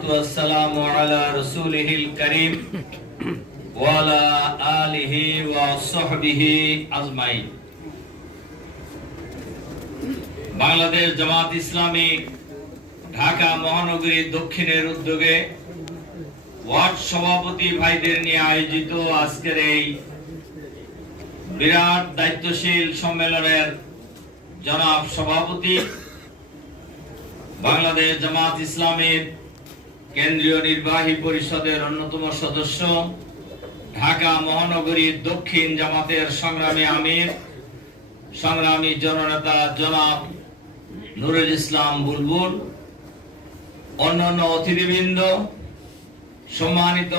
والصلاة والسلام على رسوله الكريم وعلى آله وصحبه أجمعين। বাংলাদেশ জামাত ইসলামী ঢাকা মহানগরী দক্ষিণের উদ্যোগে ওয়ার্ড সভাপতি ভাইদের নিয়ে আয়োজিত আজকের এই বিরাট দায়িত্বশীল সম্মেলনের জনাব সভাপতি, বাংলাদেশ জামাত ইসলামীর কেন্দ্রীয় নির্বাহী পরিষদের অন্যতম সদস্য, ঢাকা মহানগরীর দক্ষিণ জামাতের সংগ্রামী আমির, সংগ্রামী জননেতা জনাব নুরুল ইসলাম বুলবুল, অন্যান্য অতিথিবৃন্দ, সম্মানিত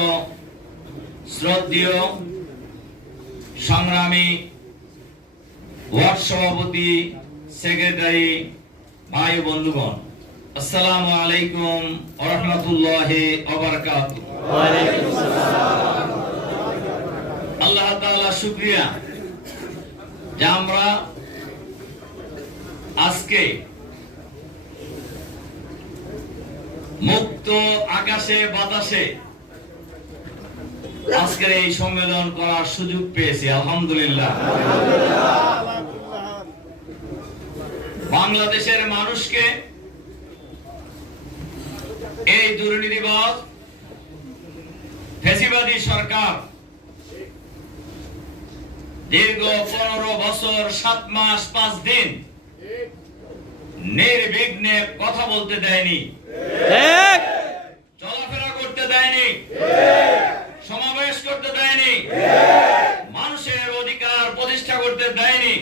শ্রদ্ধেয় সংগ্রামী ওয়ার্ড সভাপতি, সেক্রেটারি, ভাই বন্ধুগণ, আসসালামু আলাইকুম ওয়া রাহমাতুল্লাহি ওয়া বারাকাতুহু। ওয়া আলাইকুম আসসালাম। আল্লাহ তাআলা শুকরিয়া যে আমরা আজকে মুক্ত আকাশে বাতাসে আজকের এই সম্মেলন করার সুযোগ পেয়েছি, আলহামদুলিল্লাহ। বাংলাদেশের মানুষকে এই দুর্নীতিবাজ ফ্যাসিবাদী সরকার দীর্ঘ 15 বছর 7 মাস 5 দিন নির্বিঘ্নে কথা বলতে দেয়নি, চলাফেরা করতে দেয়নি, সমাবেশ করতে দেয়নি, মানুষের অধিকার প্রতিষ্ঠা করতে দেয়নি,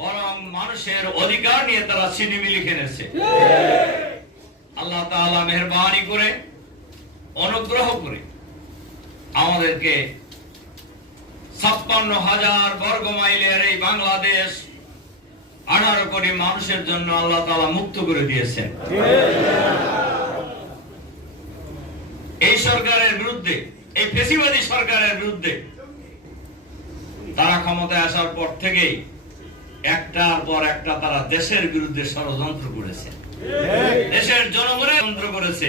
বরং মানুষের অধিকার নিয়ে তারা ছিনিমিনি খেলেছে। আল্লাহ তাআলা মেহেরবানি করে অনুগ্রহ করে আমাদেরকে 56,000 বর্গ মাইলের এই বাংলাদেশ 18 কোটি মানুষের জন্য আল্লাহ তাআলা মুক্ত করে দিয়েছেন। এই সরকারের বিরুদ্ধে, এই ফ্যাসিবাদী সরকারের বিরুদ্ধে তারা ক্ষমতায় আসার পর থেকেই একটার পর একটা তারা দেশের বিরুদ্ধে ষড়যন্ত্র করেছে, দেশের জনগণের যন্ত্র করেছে,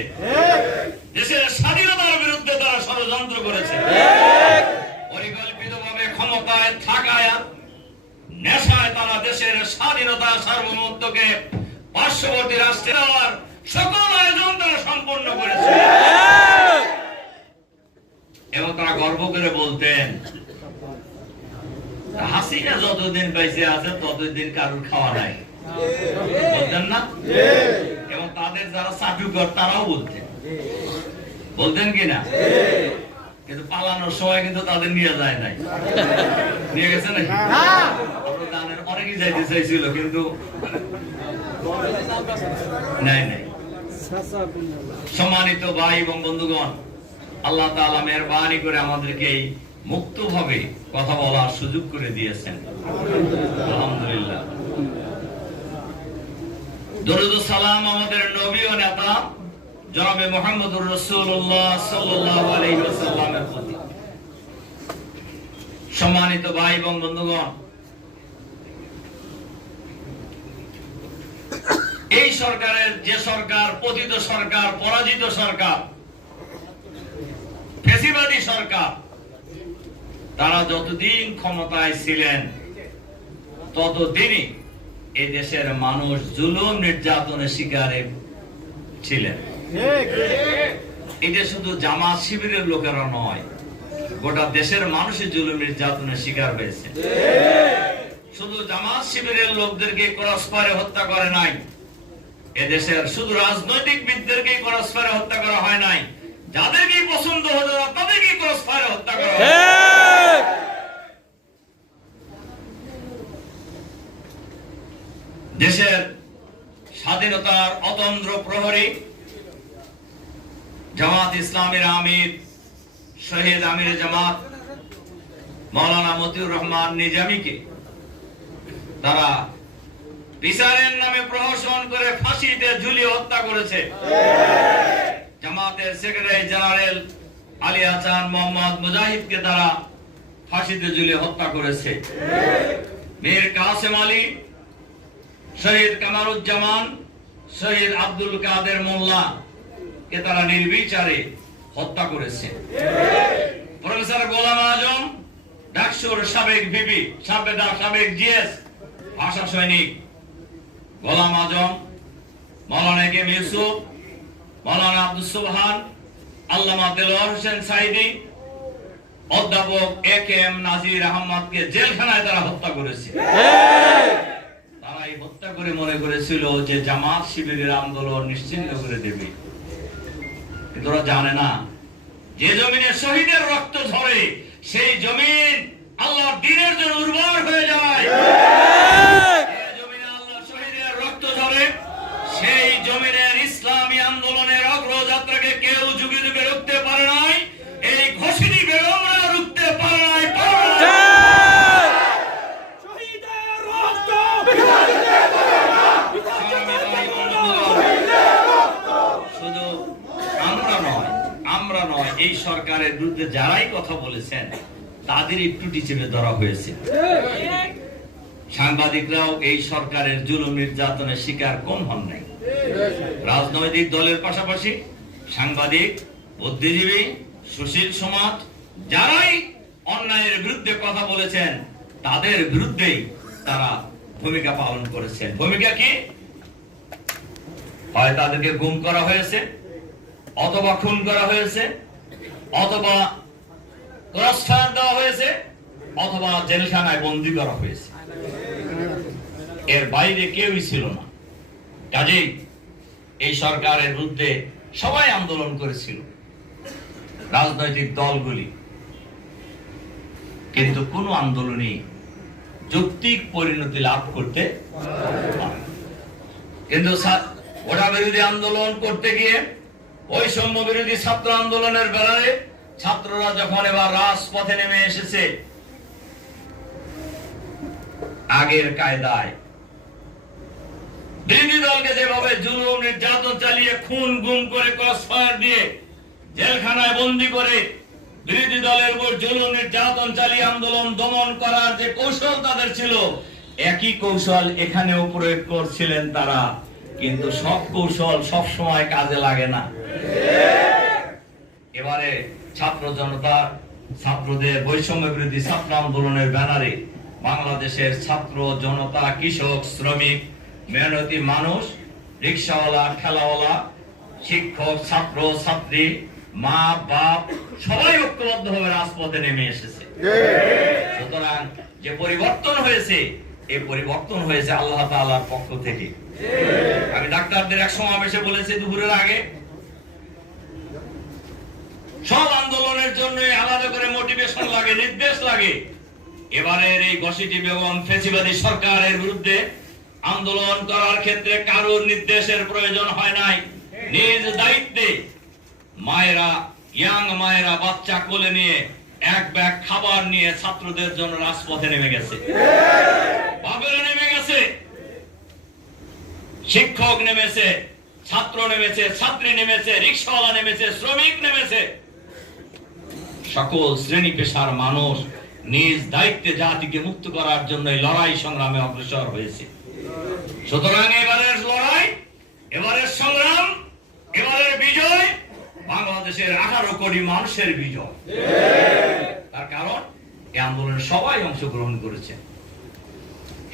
দেশের স্বাধীনতার বিরুদ্ধে তারা ষড়যন্ত্র করেছে। পরিকল্পিতভাবে ক্ষমতায় থাকায় নেশায় তারা দেশের স্বাধীনতা সার্বভৌমত্বকে পার্শ্ববর্তী রাষ্ট্রে দেওয়ার সকল আয়োজন তারা সম্পন্ন করেছে। এবং তারা গর্ব করে বলতেন, হাসিনা যতদিন বেঁচে আছে ততদিন কারুর খাওয়া নাই, বলতেন না? এবং তাদের যারা চাটুকর তারাও বলতেন কিনা? কিন্তু পালানোর সময় কিন্তু তাদের নিয়ে যায় নাই, নিয়ে গেছে নাকি? অনেকেই যাইতে চাইছিল কিন্তু নাই। সম্মানিত ভাই এবং বন্ধুগণ, আল্লাহ তাআলা মেহেরবানি করে আমাদেরকে এই মুক্তভাবে কথা বলার সুযোগ করে দিয়েছেন, আলহামদুলিল্লাহ। দরুদ ও সালাম আমাদের নবী ও নেতা জনাবে মুহাম্মদুর রাসূলুল্লাহ সাল্লাল্লাহু আলাইহি ওয়াসাল্লামের প্রতি। সম্মানিত ভাই এবং বন্ধুগণ, এই সরকারের, যে সরকার পতিত সরকার, পরাজিত সরকার, ফ্যাসিবাদী সরকার, তারা যতদিন ক্ষমতায় ছিলেন ততদিনই এই দেশের মানুষ জুলুম নির্যাতনের শিকারে ছিলেন। এটা শুধু জামাত শিবিরের লোকেরা নয়, গোটা দেশের মানুষের জুলুম নির্যাতনের শিকার হয়েছে। শুধু জামাত শিবিরের লোকদেরকে ক্রস ফায়ারে হত্যা করে নাই, এদেশের শুধু রাজনৈতিক বিদদেরকেই ক্রস ফায়ারে হত্যা করা হয় নাই, যাদেরকে পছন্দ হতো না তাদেরকে ক্রস ফায়ারে হত্যা করা হয়। দেশের স্বাধীনতার অতন্দ্র প্রহরী জামাত ইসলামের আমির, শহীদ আমির জামাত মাওলানা মতিউর রহমান নিজামীকে তারা বিচারের নামে প্রহসন করে ফাঁসিতে ঝুলিয়ে হত্যা করেছে। জামাতের সেক্রেটারি জেনারেল আলী হাসান মোহাম্মদ মুজাহিদকে তারা ফাঁসিতে ঝুলিয়ে হত্যা করেছে। মীর কাসেম আলী, শহীদ কামারুজ্জামান, শহীদ আব্দুল কাদের মোল্লা কে তারা নির্বিচারে হত্যা করেছে। প্রফেসর গোলাম আজম, ডাকসুর সাবেক ভিপি, সাবেক জিএস, ভাষা সৈনিক গোলাম আজম, মাওলানা কেম ইউসুফ, মাওলানা আব্দুস সুবহান, আল্লামা দেলোয়ার হোসেন সাইদি, অধ্যাপক একেএম নাজির আহমদকে জেলখানায় তারা হত্যা করেছে। তারা এই হত্যা করে মনে করেছিল যে জামাত শিবিরের আন্দোলন নিশ্চিহ্ন করে দেবে, কিন্তু ওরা জানে না যে জমিনে শহীদের রক্ত ঝরে সেই জমিন আল্লাহর দ্বীনের জন্য উর্বর হয়ে যায়। যে জমিনে আল্লাহর শহীদের রক্ত ঝরে সেই জমিনের ইসলামী আন্দোলনের অগ্রযাত্রাকে কেউ যুগে যুগে রুখতে পারে নাই, এই ঘোষণী বেগমরা রুখতে পারে নাই। শুধু আমরা নয়, এই সরকারের বিরুদ্ধে যারাই কথা বলেছেন তাদের একটু চেপে ধরা হয়েছে। সাংবাদিকরাও এই সরকারের জুলুম নির্যাতনের শিকার কম হন নাই। রাজনৈতিক দলের পাশাপাশি সাংবাদিক, বুদ্ধিজীবী, সুশীল সমাজ যারাই অন্যায়ের বিরুদ্ধে কথা বলেছেন তাদের বিরুদ্ধেই তারা ভূমিকা পালন করেছেন। ভূমিকা কি? হয় তাদেরকে গুম করা হয়েছে, অথবা খুন করা হয়েছে, অথবা ক্রসফায়ার দেওয়া হয়েছে, অথবা জেলখানায় বন্দী করা হয়েছে। এর বাইরে কেউই ছিল না। কাজেই এই সরকারের বিরুদ্ধে সবাই আন্দোলন করেছিল, রাজনৈতিক দলগুলি, কিন্তু কোন আন্দোলনই যৌক্তিক পরিণতি লাভ করতে পারে। কিন্তু ওটা বিরোধী আন্দোলন করতে গিয়ে বৈষম্য বিরোধী ছাত্র আন্দোলনের বেলায় ছাত্ররা যখন এবার রাজপথে নেমে এসেছে আগের কায়দায়, বিরোধী দলকে যেভাবে জুলুম নির্যাতন চালিয়ে খুন গুম করে ক্রসফায়ার দিয়ে জেলখানায় বন্দী করে বিরোধী দলের উপর জুলুম নির্যাতন চালিয়ে আন্দোলন দমন করার যে কৌশল তাদের ছিল, একই কৌশল এখানেও প্রয়োগ করছিলেন তারা। কিন্তু সব কৌশল সব সময় কাজে লাগে না। এবারে ছাত্র জনতা, ছাত্রদের বৈষম্য বিরোধী ছাত্র আন্দোলনের ব্যানারে বাংলাদেশের ছাত্র জনতা, কৃষক, শ্রমিক, মেহনতি মানুষ, রিকশাওয়ালা, ঠেলাওয়ালা, শিক্ষক, ছাত্র ছাত্রী, মা বাপ সবাই ঐক্যবদ্ধভাবে রাজপথে নেমে এসেছে। সুতরাং যে পরিবর্তন হয়েছে, এই পরিবর্তন হয়েছে আল্লাহ তাআলার পক্ষ থেকে। আমি ডাক্তারদের এক সমাবেশে বলেছি দুপুরের আগে, সব আন্দোলনের জন্য আলাদা করে মোটিভেশন লাগে, নির্দেশ লাগে। এবারের এই ঘোষিত বেগম ফ্যাসিবাদী সরকারের বিরুদ্ধে আন্দোলন করার ক্ষেত্রে কারোর নির্দেশের প্রয়োজন হয় নাই। নিজ দায়িত্বে মায়েরা, ইয়াং মায়েরা বাচ্চা কোলে নিয়ে এক ব্যাগ খাবার নিয়ে ছাত্রদের জন্য রাজপথে নেমে গেছে, বাপেরা নেমে গেছে, শিক্ষক নেমেছে, ছাত্র নেমেছে, ছাত্রী নেমেছে, রিকশাওয়ালা নেমেছে, শ্রমিক নেমেছে। সকল শ্রেণী পেশার মানুষ নিজ দায়িত্বে জাতিকে মুক্ত করার জন্য লড়াই সংগ্রামে অগ্রসর হয়েছে। সুতরাং এবারের লড়াই, এবারের সংগ্রাম, এবারের বিজয় বাংলাদেশের 18 কোটি মানুষের বিজয়। তার কারণ এই আন্দোলনে সবাই অংশগ্রহণ করেছেন,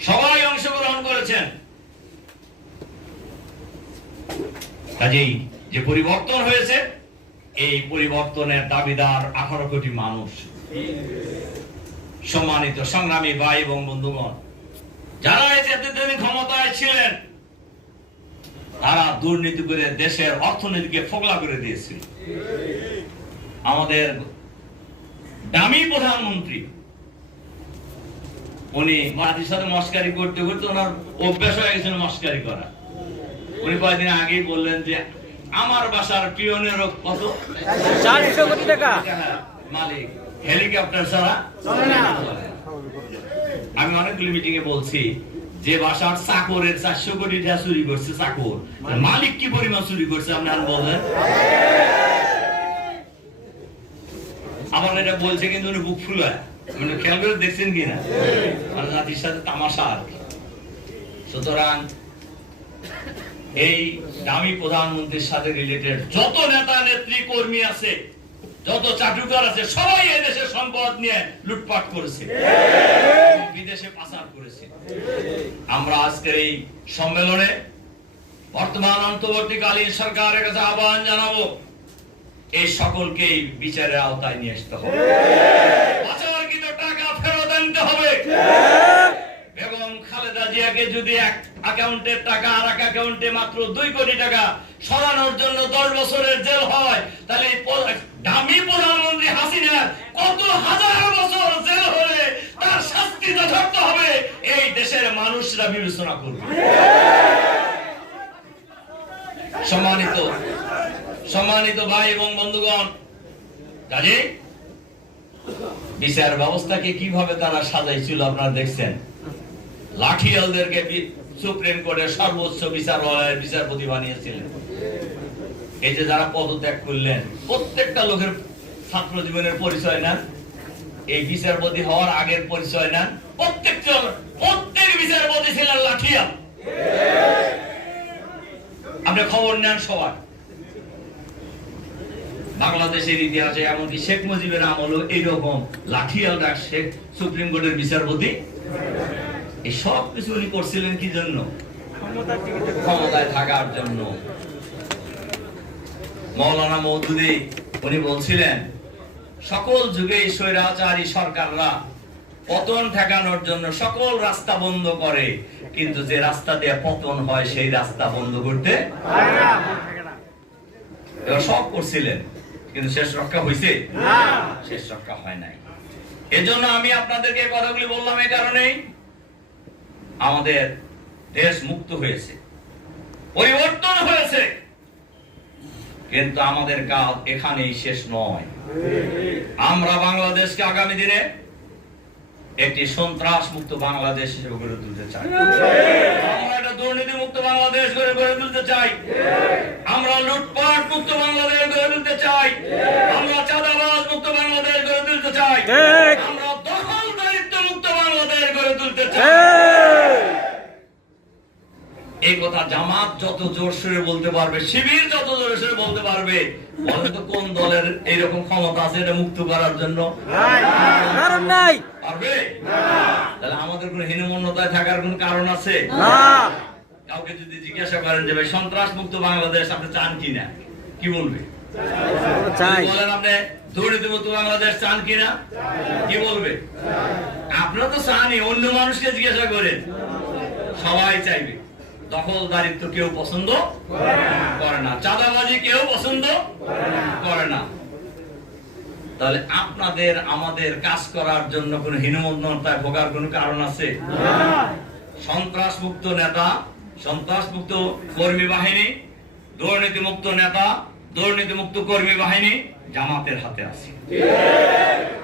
সবাই অংশগ্রহণ করেছেন। কাজেই যে পরিবর্তন হয়েছে, এই পরিবর্তনের দাবিদার 18 কোটি মানুষ। সম্মানিত সংগ্রামী ভাই এবং বন্ধুগণ, যারা এতদিন ক্ষমতায় ছিলেন তারা দুর্নীতি করে দেশের অর্থনীতিকে ফোকলা করে দিয়েছিল। আমাদের দামি প্রধানমন্ত্রী, উনি মাটির সাথে মস্কারি করতে করতে ওনার অভ্যাস হয়ে গেছিল মস্কারি করা। উনি কয়েকদিন আগেই বললেন যে আমার বাসার পিয়নের কত 400 কোটি টাকা মালিক, হেলিকপ্টার ছাড়া চলে না। আমি অনেকগুলি মিটিং এ বলছি যে বাসার চাকরের 400 কোটি টাকা চুরি করছে চাকর, মালিক কি পরিমাণ চুরি করছে আপনারা বলেন। আবার এটা বলছে কিন্তু উনি বুক ফুলায়, মানে খেয়াল করে দেখছেন কিনা, মানে জাতির সাথে তামাশা আর কি। সুতরাং এই দামি প্রধানমন্ত্রীর সাথে রিলেটেড যত নেতা নেত্রী কর্মী আছে, যত চাটুকার আছে, সবাই এই দেশের সম্পদ নিয়ে লুটপাট করেছে, বিদেশে পাচার করেছে। আমরা আজকের এই সম্মেলনে বর্তমান অন্তর্বর্তীকালীন সরকারের কাছে আহ্বান জানাবো, এই সকলকে বিচারের আওতায় নিয়ে আসতে হবে, পাচারকৃত টাকা ফেরত আনতে হবে। বেগম খালেদা জিয়াকে যদি এক অ্যাকাউন্টের টাকা আর এক অ্যাকাউন্টে মাত্র 2 কোটি টাকা সরানোর জন্য 10 বছরের জেল হয়, তাহলে দামি প্রধানমন্ত্রী হাসিনা কত হাজার বছর জেল হলে তার শাস্তি যথার্থ হবে এই দেশের মানুষরা বিবেচনা করবে। সম্মানিত ভাই এবং বন্ধুগণ, কাজে বিচার ব্যবস্থাকে কিভাবে তারা সাজাইছিল আপনারা দেখছেন। লাঠিয়ালদেরকে সুপ্রিম কোর্টের সর্বোচ্চ বিচারালয়ের বিচারপতি বানিয়েছিলেন। এই যে যারা পদত্যাগ করলেন, প্রত্যেকটা লোকের ছাত্র জীবনের পরিচয় নেন, এই বিচারপতি হওয়ার আগের পরিচয় নেন। প্রত্যেক বিচারপতি ছিলেন লাঠিয়াল। আপনি খবর নেন সবার। বাংলাদেশের ইতিহাসে এমনকি শেখ মুজিবের আমলও এইরকম লাঠিয়ালরা সুপ্রিম কোর্টের বিচারপতি। এই সব কিছু উনি করছিলেন কি জন্য? ক্ষমতায় থাকার জন্য। মৌলানা মওদুদী উনি বলছিলেন, সকল যুগে স্বৈরাচারী সরকাররা পতন ঠেকানোর জন্য সকল রাস্তা বন্ধ করে, কিন্তু যে রাস্তা দিয়ে পতন হয় সেই রাস্তা বন্ধ করতে পারে না। এরা সব করছিলেন, কিন্তু শেষ রক্ষা হয়েছে? শেষ রক্ষা হয় নাই। এজন্য আমি আপনাদেরকে কথাগুলি বললাম এই কারণেই, আমাদের দেশ মুক্ত হয়েছে, পরিবর্তন হয়েছে, কিন্তু আমাদের কাজ এখানেই শেষ নয়। আমরা বাংলাদেশকে আগামী দিনে একটি সন্ত্রাস মুক্ত বাংলাদেশ হিসেবে গড়ে তুলতে চাই। আমরা একটা দুর্নীতি মুক্ত বাংলাদেশ গড়ে তুলতে চাই। আমরা লুটপাট মুক্ত বাংলাদেশ গড়ে তুলতে চাই। আমরা চাঁদাবাজ মুক্ত বাংলাদেশ গড়ে তুলতে চাই। আমরা দখলদারিত্ব মুক্ত বাংলাদেশ গড়ে তুলতে চাই। এই কথা জামাত যত জোর সুরে বলতে পারবে, শিবির যত জোরে সুরে বলতে পারবে, বলেন তো কোন দলের এইরকম ক্ষমতা আছে এটা মুক্ত করার জন্য? নাই। পারবে? তাহলে আমাদের কোন হীনমন্যতায় থাকার কোন কারণ আছে? কাউকে যদি জিজ্ঞাসা করেন যে ভাই সন্ত্রাস মুক্ত বাংলাদেশ আপনি চান কিনা, কি বলবে? বলেন আপনি দুর্নীতি মুক্ত বাংলাদেশ চান কিনা, কি বলবে? আপনারা তো চানই, অন্য মানুষকে জিজ্ঞাসা করেন, সবাই চাইবে। দখলদারিত্ব কেউ পছন্দ করে না, চাঁদাবাজি কেউ পছন্দ করে না। তাহলে আপনাদের আমাদের কাজ করার জন্য কোন হীনমন্যতায় ভোগার কোন কারণ আছে? সন্ত্রাস মুক্ত নেতা, সন্ত্রাস মুক্ত কর্মী বাহিনী, দুর্নীতি মুক্ত নেতা, দুর্নীতি মুক্ত কর্মী বাহিনী জামাতের হাতে আছে।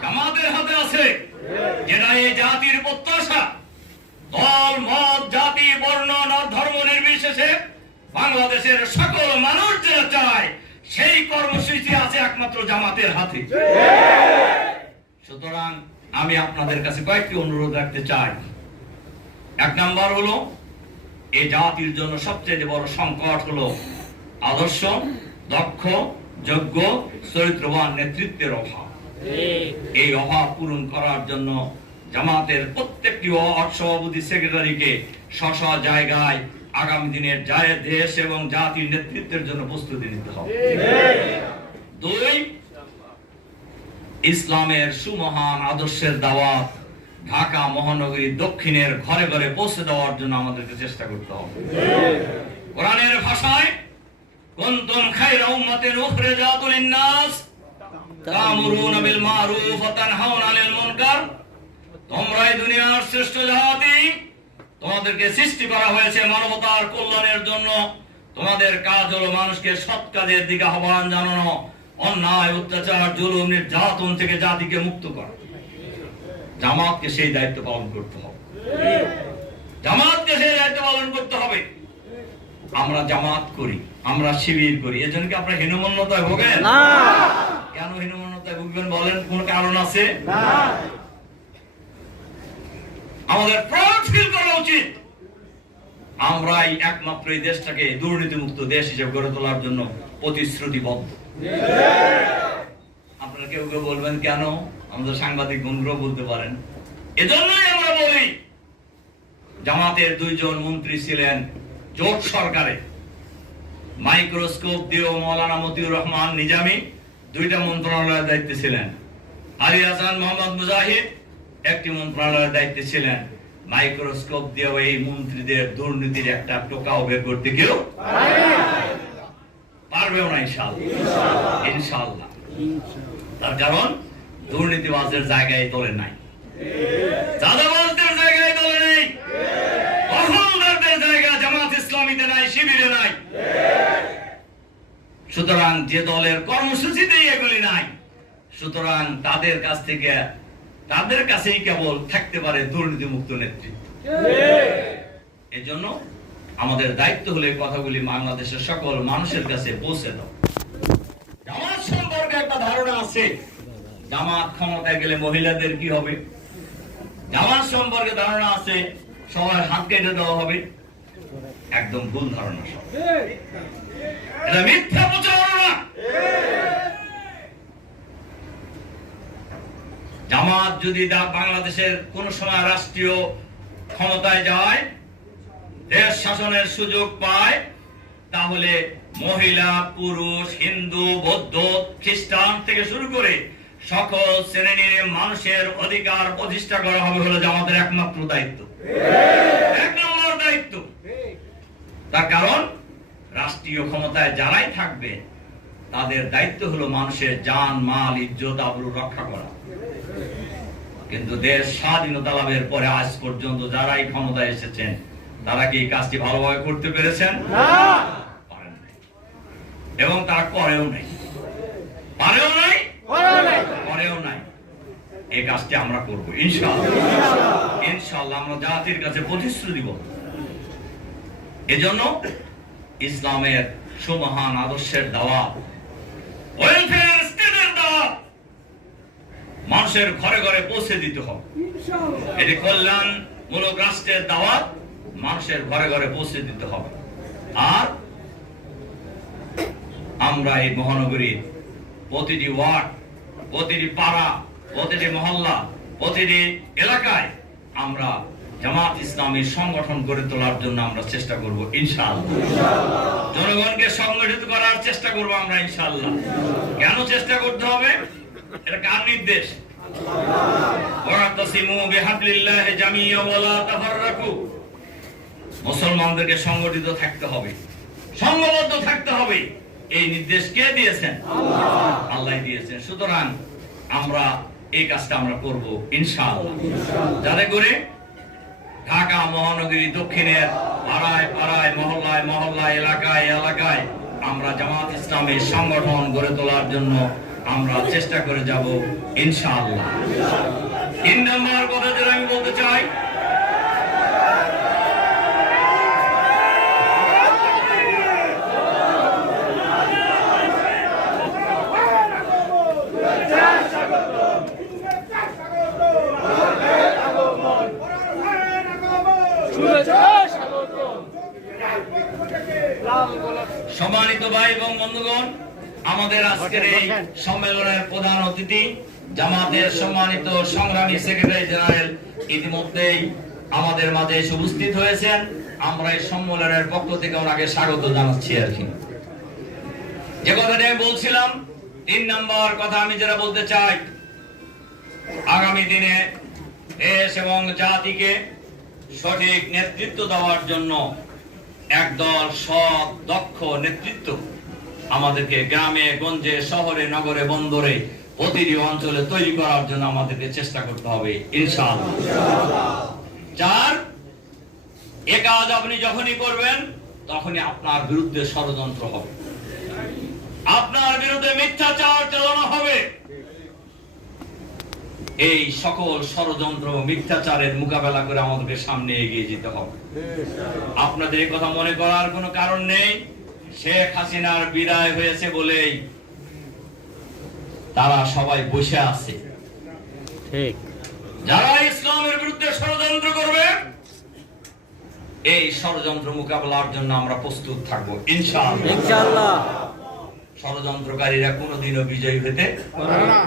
জামাতের হাতে আছে, যেটা এই জাতির প্রত্যাশা। দল, মত, জাতি, বর্ণ, ধর্ম নির্বিশেষে বাংলাদেশের সকল মানুষ যেটা চায় সেই কর্মসূচি আছে একমাত্র জামাতের হাতে। সুতরাং আমি আপনাদের কাছে কয়েকটি অনুরোধ রাখতে চাই। 1 নাম্বার হলো, এই জাতির জন্য সবচেয়ে বড় সংকট হলো আদর্শ, দক্ষ, যোগ্য, চরিত্রবান নেতৃত্বের অভাব। এই অভাব পূরণ করার জন্য জামাতের প্রত্যেকটি ওয়ার্ড সভাপতি, সেক্রেটারিকে স্ব জায়গায় আগামী দিনের দেশ এবং জাতির নেতৃত্বের জন্য প্রস্তুতি নিতে হবে। 2, ইসলামের সুমহান আদর্শের দাওয়াত ঢাকা মহানগরীর দক্ষিণের ঘরে ঘরে পৌঁছে দেওয়ার জন্য আমাদেরকে চেষ্টা করতে হবে। কোরআনের ভাষায়, কুনতুম খায়রা উম্মাতিন উখরিজাত লিন-নাস তা'মুরুনা বিল মা'রুফ ওয়া তানহাউনা আনিল মুনকার। তোমরা এই দুনিয়ার শ্রেষ্ঠ জাতি, তোমাদেরকে সৃষ্টি করা হয়েছে মানবতার কল্যাণের জন্য। তোমাদের কাজ হলো মানুষকে সৎ কাজের দিকে আহ্বান জানানো, অন্যায়, অত্যাচার, জুলুম, নির্যাতন থেকে জাতিকে মুক্ত করা। জামাতকে সেই দায়িত্ব পালন করতে হবে। জামাতকে সেই দায়িত্ব পালন করতে হবে। আমরা জামাত করি, আমরা শিবির করি, এজন্য কি আপনারা হীনমন্যতায় ভোগেন? না। কেন হীনমন্যতায় ভুগবেন বলেন? কোন কারণ আছে? না। আমাদের প্রাউড ফিল করা উচিত আমরাই একমাত্র এই দেশটাকে দুর্নীতিমুক্ত দেশ হিসেবে গড়ে তোলার জন্য প্রতিশ্রুতিবদ্ধ। আপনারা কেউ কেউ বলবেন কেন, আমাদের সাংবাদিক বন্ধুরা বলতে পারেন। এজন্যই আমরা বলি, জামাতের 2 জন মন্ত্রী ছিলেন জোট সরকারে, মাইক্রোস্কোপ দিয়েও মৌলানা মতিউর রহমান নিজামী 2টা মন্ত্রণালয়ের দায়িত্বে ছিলেন, আলী হাসান মোহাম্মদ মুজাহিদ 1টি মন্ত্রণালয়ের দায়িত্বে ছিলেন। মাইক্রোস্কোপ দিয়েও এই মন্ত্রীদের দুর্নীতির একটা টোকাও বের করতে কেউ পারবেও না ইনশাআল্লাহ। তার কারণ দুর্নীতিবাজদের জায়গায় দলে নাই, চাঁদাবাজদের জায়গায় দলে নেই, দখলদারদের জায়গা জামাত ইসলামীতে নাই, শিবিরে নাই। সুতরাং যে দলের কর্মসূচিতেই এগুলি নাই, সুতরাং তাদের কাছেই কেবল থাকতে পারে দুর্নীতিমুক্ত নেতৃত্ব। এজন্য আমাদের দায়িত্ব হলো এই কথাগুলি বাংলাদেশের সকল মানুষের কাছে পৌঁছে দাও। জামাত সম্পর্কে একটা ধারণা আছে, জামাত ক্ষমতায় গেলে মহিলাদের কি হবে, জামাত সম্পর্কে ধারণা আছে সবার হাত কেটে দেওয়া হবে। একদম ভুল ধারণা, সব এটা মিথ্যা প্রচারণা। জামাত যদি বাংলাদেশের কোন সময় রাষ্ট্রীয় ক্ষমতায় যায়, দেশ শাসনের সুযোগ পায়, তাহলে মহিলা, পুরুষ, হিন্দু, বৌদ্ধ, খ্রিস্টান থেকে শুরু করে সকল শ্রেণীর মানুষের অধিকার প্রতিষ্ঠা করা হবে হলো জামাতের একমাত্র দায়িত্ব, 1 নম্বর দায়িত্ব। তার কারণ রাষ্ট্রীয় ক্ষমতায় যারাই থাকবে তাদের দায়িত্ব হলো মানুষের জান, মাল, ইজ্জত, আবরু রক্ষা করা। কিন্তু দেশ স্বাধীনতা লাভের পরে আজ পর্যন্ত যারাই ক্ষমতায় এসেছেন তারা কি এই কাজটি ভালোভাবে করতে পেরেছেন? পারেন নাই, এবং তারা করেও নাই। এই কাজটি আমরা করব ইনশাআল্লাহ। আমরা জাতির কাছে প্রতিশ্রুতি দিব। এজন্য ইসলামের সুমহান আদর্শের দাওয়াত, ওয়েলফেয়ার স্টেটের দাওয়াত মানুষের ঘরে ঘরে পৌঁছে দিতে হবে। এটি কল্যাণমূলক রাষ্ট্রের দাওয়াত মানুষের ঘরে ঘরে পৌঁছে দিতে হবে। আর আমরা এই মহানগরীর প্রতিটি ওয়ার্ড, প্রতিটি পাড়া, প্রতিটি মহল্লা, প্রতিটি এলাকায় আমরা জামাত ইসলামী সংগঠন গড়ে তোলার জন্য আমরা চেষ্টা করব ইনশাআল্লাহ। জনগণকে সংগঠিত করার চেষ্টা করব আমরা ইনশাআল্লাহ। কেন চেষ্টা করতে হবে? এটা কার নির্দেশ? মুসলমানদেরকে সংগঠিত থাকতে হবে, সংঘবদ্ধ থাকতে হবে। এই নির্দেশ কে দিয়েছেন? আল্লাহ দিয়েছেন। সুতরাং আমরা এই কাজটা আমরা করব ইনশাআল্লাহ, যাতে করে ঢাকা মহানগরী দক্ষিণের পাড়ায় পাড়ায়, মহল্লায় মহল্লায়, এলাকায় এলাকায় আমরা জামাত ইসলামের সংগঠন গড়ে তোলার জন্য আমরা চেষ্টা করে যাব ইনশাআল্লাহ। 3 নম্বর কথা যেটা আমি বলতে চাই, সম্মানিত ভাই এবং বন্ধুগণ, আমাদের আজকের এই সম্মেলনের প্রধান অতিথি জামাতের সম্মানিত সংগ্রামী সেক্রেটারি জেনারেল ইতিমধ্যেই আমাদের মাঝে এসে উপস্থিত হয়েছেন। আমরা এই সম্মেলনের পক্ষ থেকে ওনাকে স্বাগত জানাচ্ছি। আর কি যে কথাটা আমি বলছিলাম, 3 নম্বর কথা আমি যেটা বলতে চাই, আগামী দিনে দেশ এবং জাতিকে সঠিক নেতৃত্ব দেওয়ার জন্য একদল সৎ দক্ষ নেতৃত্ব আমাদেরকে গ্রামে গঞ্জে, শহরে, নগরে, বন্দরে, প্রতিটি অঞ্চলে তৈরি করার জন্য আমাদেরকে চেষ্টা করতে হবে ইনশাআল্লাহ। 4, এ কাজ আপনি যখনই করবেন তখনই আপনার বিরুদ্ধে ষড়যন্ত্র হবে, আপনার বিরুদ্ধে মিথ্যাচার চালানো হবে। এই সকল ষড়যন্ত্র, মিথ্যাচারের মোকাবেলা করে আমাদেরকে সামনে এগিয়ে যেতে হবে। আপনাদের এই কথা মনে করার কোনো কারণ নেই শেখ হাসিনার বিদায় হয়েছে বলেই তারা সবাই বসে আছে। ঠিক, যারা ইসলামের বিরুদ্ধে ষড়যন্ত্র করবে এই ষড়যন্ত্র মোকাবেলার জন্য আমরা প্রস্তুত থাকবো ইনশাআল্লাহ। ইনশাআল্লাহ। ষড়যন্ত্রকারীরা কোনোদিনও বিজয়ী হতে পারে না।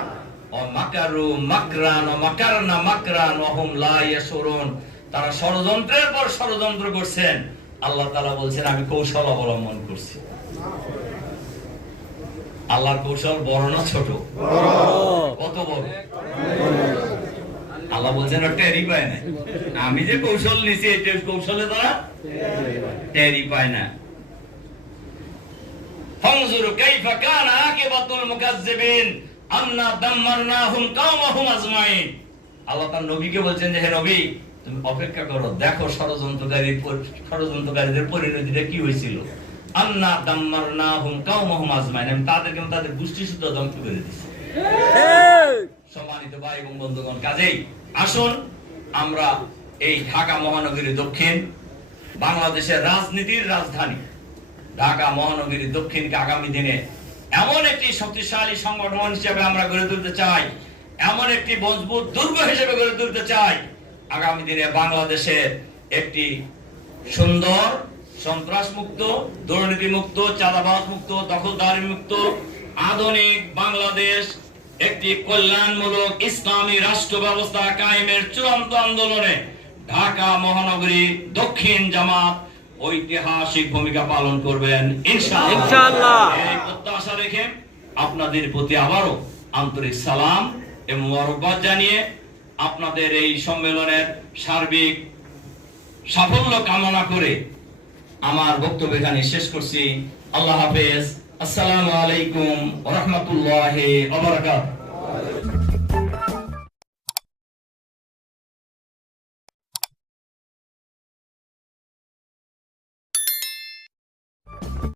ও মাকারু মাকরান ও মাকারনা মাকরান ওয়া হুম লা ইয়াশুরুন। তারা ষড়যন্ত্রের পর ষড়যন্ত্র করছেন, আল্লাহ তাআলা বলছেন আমি কৌশল অবলম্বন করছি। আল্লাহর কৌশল বড় না ছোট? কত বড়? আল্লাহ বলছেন টেরি পায় না। আমি যে কৌশল নিছি এই কৌশলে তারা টেরি পায় না। ফানজুর কাইফা কানা আকিবাতুল মুকাজ্জিবিন আন্না দাম্মারনাহুম কাওমাহুম আজমাইন। আল্লাহ তার নবীকে বলছেন যে হে নবী তুমি অপেক্ষা করো, দেখো ষড়যন্ত্রকারীদের পরিণতিটা কি হয়েছিল। আন্না দাম্মারনাহুম কাওমাহুম আজমাইন, আমি তাদেরকে তাদের গোষ্ঠী শুদ্ধ ধ্বংস করে দিয়েছি। সম্মানিত ভাই এবং বন্ধুগণ, কাজেই আসুন আমরা এই ঢাকা মহানগরী দক্ষিণ বাংলাদেশের রাজনীতির রাজধানী ঢাকা মহানগরী দক্ষিণকে আগামী দিনে এমন একটি শক্তিশালী সংগঠন হিসেবে আমরা গড়ে তুলতে চাই, এমন একটি মজবুত দুর্গ হিসেবে গড়ে তুলতে চাই। আগামী দিনে বাংলাদেশের একটি সুন্দর সন্ত্রাস মুক্ত, দুর্নীতি মুক্ত, চাঁদাবাজ মুক্ত, দখলদারি মুক্ত আধুনিক বাংলাদেশ, একটি কল্যাণমূলক ইসলামী রাষ্ট্র ব্যবস্থা কায়েমের চূড়ান্ত আন্দোলনে ঢাকা মহানগরী দক্ষিণ জামাত ঐতিহাসিক ভূমিকা পালন করবেন ইনশাআল্লাহ। এই প্রত্যাশা রেখে আপনাদের প্রতি আবারও আন্তরিক সালাম এবং মোবারকবাদ জানিয়ে আপনাদের এই সম্মেলনের সার্বিক সাফল্য কামনা করে আমার বক্তব্য এখানে শেষ করছি। আল্লাহ হাফেজ। আসসালামু আলাইকুম ওয়া রাহমাতুল্লাহি ওয়া বারাকাতুহু।